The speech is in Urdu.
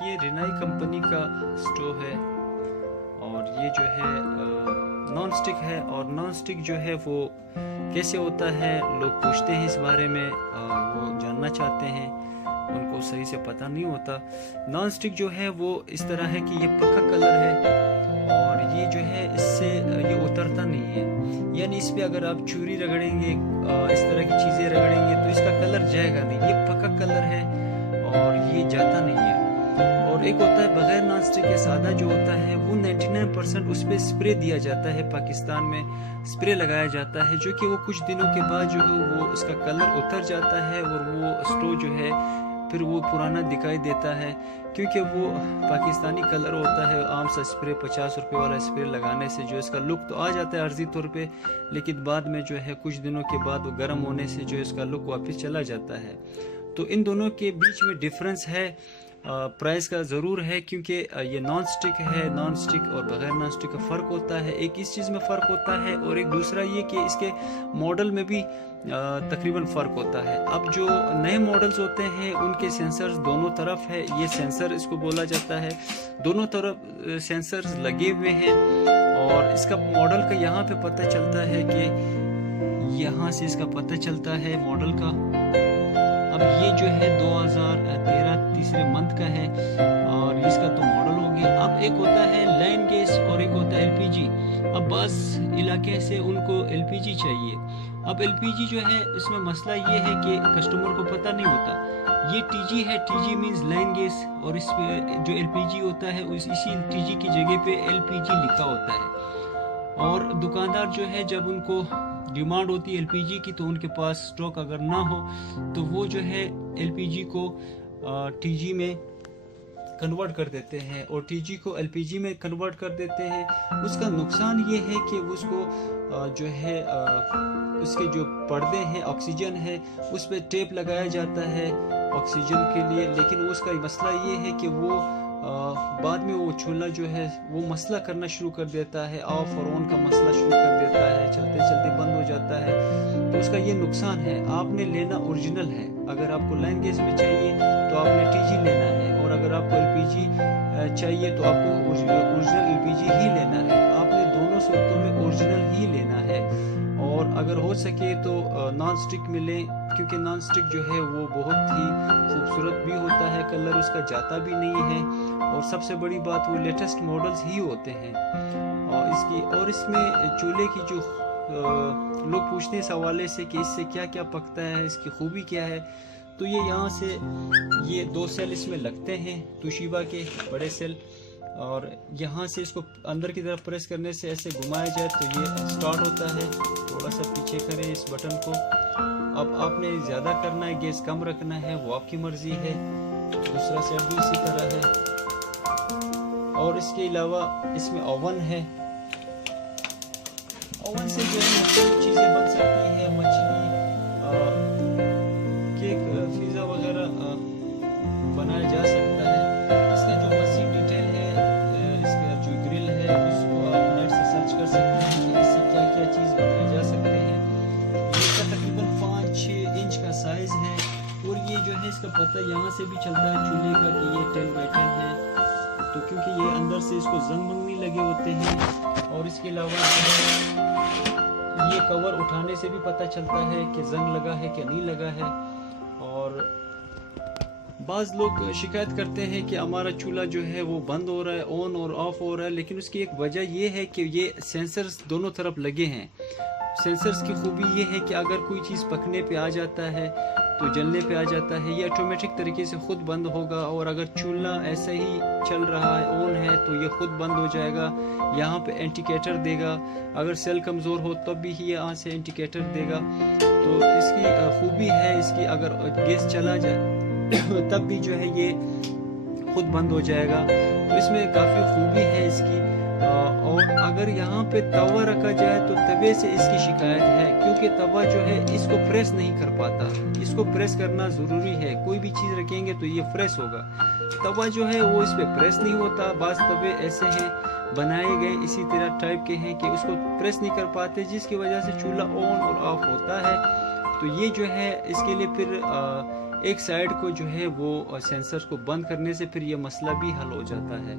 یہ رینائی کمپنی کا سٹوو ہے اور یہ جو ہے نان سٹک ہے. اور نان سٹک جو ہے وہ کیسے ہوتا ہے لوگ پوچھتے ہیں اس بارے میں, وہ جاننا چاہتے ہیں, ان کو صحیح سے پتہ نہیں ہوتا. نان سٹک جو ہے وہ اس طرح ہے کہ یہ پکا کلر ہے اور یہ جو ہے اس سے یہ اترتا نہیں ہے, یعنی اس پہ اگر آپ چوری رگڑیں گے, اس طرح کی چیزیں رگڑیں گے تو اس کا کلر جائے گا نہیں. یہ پکا کلر ہے اور یہ جاتا نہیں ہے. اور ایک ہوتا ہے بغیر نان سٹک کے سادہ جو ہوتا ہے وہ 99% اس پہ سپرے دیا جاتا ہے, پاکستان میں سپرے لگایا جاتا ہے, جو کہ وہ کچھ دنوں کے بعد جو ہے وہ اس کا کلر اتر جاتا ہے اور وہ سٹوو جو ہے پھر وہ پرانا دکھائی دیتا ہے, کیونکہ وہ پاکستانی کلر ہوتا ہے. عام سا سپرے 50 روپے والا سپرے لگانے سے جو اس کا لک تو آ جاتا ہے عرضی طور پہ, لیکن بعد میں جو ہے کچھ دنوں کے بعد وہ گرم ہونے سے جو اس کا لک واپس چلا جاتا ہے. تو ان دونوں کے بیچ میں ڈیفرنس ہے, پرائز کا ضرور ہے, کیونکہ یہ نان سٹک ہے. نان سٹک اور بغیر نان سٹک کا فرق ہوتا ہے, ایک اس چیز میں فرق ہوتا ہے اور ایک دوسرا یہ کہ اس کے ماڈل میں بھی تقریباً فرق ہوتا ہے. اب جو نئے ماڈلز ہوتے ہیں ان کے سینسرز دونوں طرف ہے, یہ سینسر اس کو بولا جاتا ہے, دونوں طرف سینسرز لگے ہوئے ہیں. اور اس کا ماڈل کا یہاں پہ پتہ چلتا ہے کہ یہاں سے اس کا پتہ چلتا ہے ماڈل کا. اب یہ جو ہے 2013 تیسرے منتھ کا ہے اور اس کا تو ماڈل ہو گیا. اب ایک ہوتا ہے لائن گیس اور ایک ہوتا ہے LPG. اب بعض علاقے سے ان کو LPG چاہیے. اب LPG جو ہے اس میں مسئلہ یہ ہے کہ کسٹمر کو پتہ نہیں ہوتا. یہ TG ہے, TG مینز لائن گیس, اور اس پہ جو LPG ہوتا ہے اسی TG کی جگہ پہ LPG لکھا ہوتا ہے. اور دکاندار جو ہے جب ان کو ڈیمانڈ ہوتی ہے LPG کی تو ان کے پاس سٹاک اگر نہ ہو تو وہ جو ہے LPG کو TG میں کنورٹ کر دیتے ہیں اور TG کو LPG میں کنورٹ کر دیتے ہیں. اس کا نقصان یہ ہے کہ اس کو جو ہے اس کے جو پردے ہیں آکسیجن ہے اس پہ ٹیپ لگایا جاتا ہے آکسیجن کے لیے, لیکن اس کا مسئلہ یہ ہے کہ وہ بعد میں وہ چولہا جو ہے وہ مسئلہ کرنا شروع کر دیتا ہے, آف اور آن کا مسئلہ شروع کر دیتا ہے, چلتے چلتے بند ہو جاتا ہے. تو اس کا یہ نقصان ہے. آپ نے لینا اوریجنل ہے, اگر آپ کو لائن گیس میں چاہیے تو آپ نے TG لینا ہے, اور اگر آپ کو LPG چاہیے تو آپ کو اوریجنل LPG ہی لینا ہے. آپ نے دونوں صورتوں میں اوریجنل ہی لینا ہے. اور اگر ہو سکے تو نان سٹک میں لیں, کیونکہ نان سٹک جو ہے وہ بہت ہی خوبصورت بھی ہوتا ہے, کلر اس کا جاتا بھی نہیں ہے, اور سب سے بڑی بات وہ لیٹسٹ ماڈلز ہی ہوتے ہیں. اور اس میں چولہے کی جو لوگ پوچھتے ہیں اس حوالے سے کہ اس سے کیا کیا پکتا ہے, اس کی خوبی کیا ہے, تو یہ یہاں سے یہ 2 سیل اس میں لگتے ہیں توشیبا کے بڑے سیل, اور یہاں سے اس کو اندر کی طرف پریس کرنے سے ایسے گھمایا جائے تو یہ سٹارٹ ہوتا ہے. تھوڑا سا پیچھے کریں اس بٹن کو. اب آپ نے زیادہ کرنا ہے, گیس کم رکھنا ہے, وہ آپ کی مرضی ہے. دوسرا سیٹ بھی اسی طرح ہے. اور اس کے علاوہ اس میں اوون ہے. اوون سے جو ہے مختلف چیزیں بن سکتی ہیں, مچھلی, کیک, پیزا وغیرہ بنایا جا سکتا ہے. اس کا جو مزید ڈیٹیل ہے, اس کا جو گرل ہے اس کو آپ نیٹ سے سرچ کر سکتے ہیں کہ اس سے کیا کیا چیز بنائے جا سکتے ہیں. یہ کا تقریباً 5-6 انچ کا سائز ہے, اور یہ جو ہے اس کا پتہ یہاں سے بھی چلتا ہے چولہے کا کہ یہ 10x10 ہے, تو کیونکہ یہ اندر سے اس کو زنگ منگنی لگے ہوتے ہیں. اور اس کے علاوہ یہ کور اٹھانے سے بھی پتہ چلتا ہے کہ زنگ لگا ہے کہ نہیں لگا ہے. اور بعض لوگ شکایت کرتے ہیں کہ ہمارا چولہا جو ہے وہ بند ہو رہا ہے, آن اور آف ہو رہا ہے, لیکن اس کی ایک وجہ یہ ہے کہ یہ سینسرز دونوں طرف لگے ہیں. سینسرز کی خوبی یہ ہے کہ اگر کوئی چیز پکنے پہ آ جاتا ہے تو جلنے پہ آ جاتا ہے, یہ آٹومیٹک طریقے سے خود بند ہوگا. اور اگر چولہا ایسے ہی چل رہا ہے, آن ہے, تو یہ خود بند ہو جائے گا. یہاں پہ انڈیکیٹر دے گا, اگر سیل کمزور ہو تب بھی یہ یہاں سے انڈیکیٹر دے گا. تو اس کی خوبی ہے اس کی, اگر گیس چلا جائے تب بھی جو ہے یہ خود بند ہو جائے گا. تو اس میں کافی خوبی ہے اس کی. اور اگر یہاں پہ توا رکھا جائے تو توے سے اس کی شکایت ہے, کیونکہ توا جو ہے اس کو پریس نہیں کر پاتا. اس کو پریس کرنا ضروری ہے, کوئی بھی چیز رکھیں گے تو یہ پریس ہوگا. توا جو ہے وہ اس پہ پریس نہیں ہوتا. بعض توے ایسے ہیں بنائے گئے اسی طرح ٹائپ کے ہیں کہ اس کو پریس نہیں کر پاتے, جس کی وجہ سے چولہا آن اور آف ہوتا ہے. تو یہ جو ہے اس کے لیے پھر ایک سائڈ کو جو ہے وہ سینسر کو بند کرنے سے پھر یہ مسئلہ بھی حل ہو جاتا ہے.